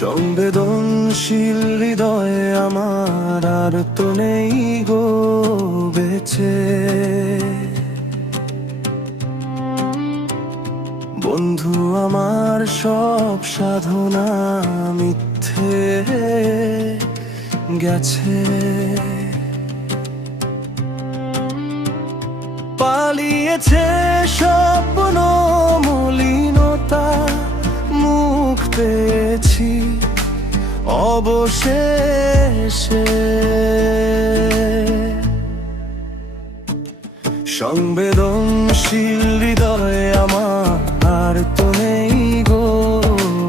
সংবেদনশীল হৃদয় আমার আর তো নেই গো বেঁচে। বন্ধু আমার সব সাধনা মিথ্যে গেছে। পালিয়েছে স্বপ্ন মলিনতা, মুখ পেয়েছি অবশেষে। সংবেদনশীল হৃদয় আমার আর তো নেই গো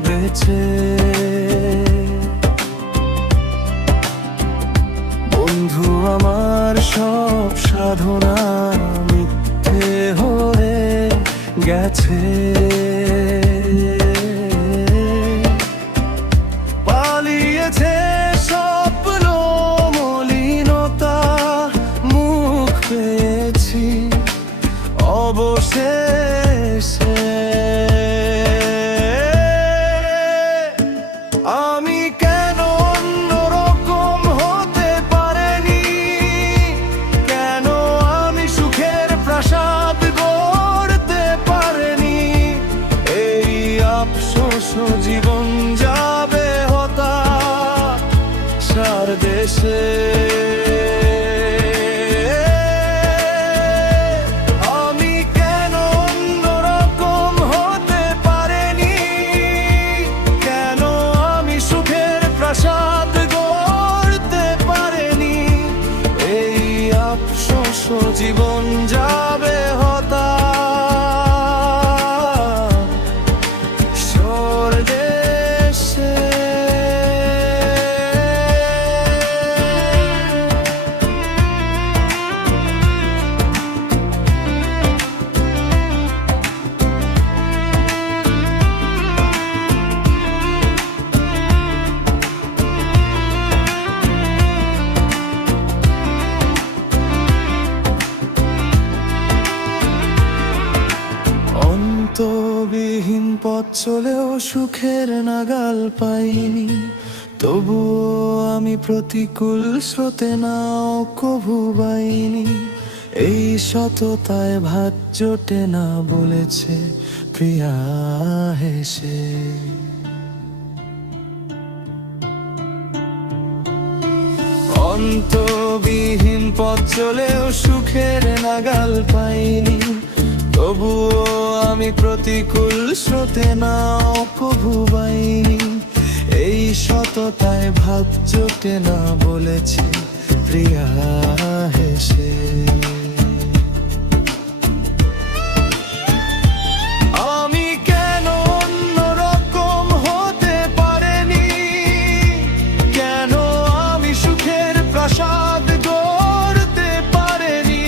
বেঁচে। বন্ধু আমার সব সাধনা মিথ্যে হয়ে গেছে। পালিয়েছে স্বপ্ন মলিনতা, মুখ পেয়েছি অবশেষে। আমি কেন অন্যরকম হতে পারিনি, কেন আমি সুখের প্রাসাদ গড়তে পারিনি। এই আফসোস জীবন যাবে হতাশার দেশে। জীবন যাবে হতাশার দেশে। অন্তবিহীন পথ চলেও সুখের নাগাল পাইনি, তবুও আমি প্রতিকূল স্রোতে নাও কভু বাইনি। এই সততায় ভাত জোটে না বলেছে প্রিয়া হেসে। অন্তবিহীন পথ চলেও সুখের নাগাল পাইনি, তবুও আমি প্রতিকূল স্রোতে নাও কভু বাইনি। এই সততায় ভাব জোটে না বলেছে প্রিয়া হেসে। আমি কেন অন্যরকম হতে পারিনি, কেন আমি সুখের প্রাসাদ গড়তে পারিনি।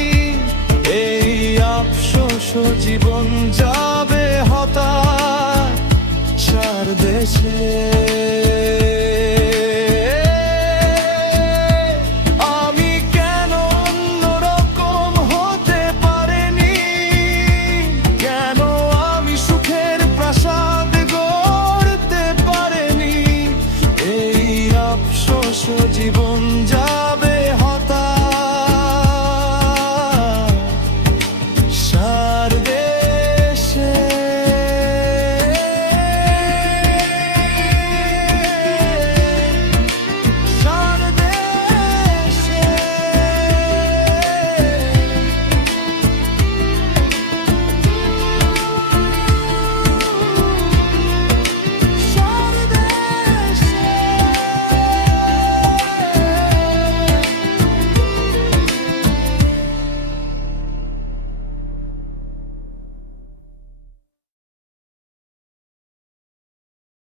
এই আফসোস জীবন যাবে হতাশার দেশে।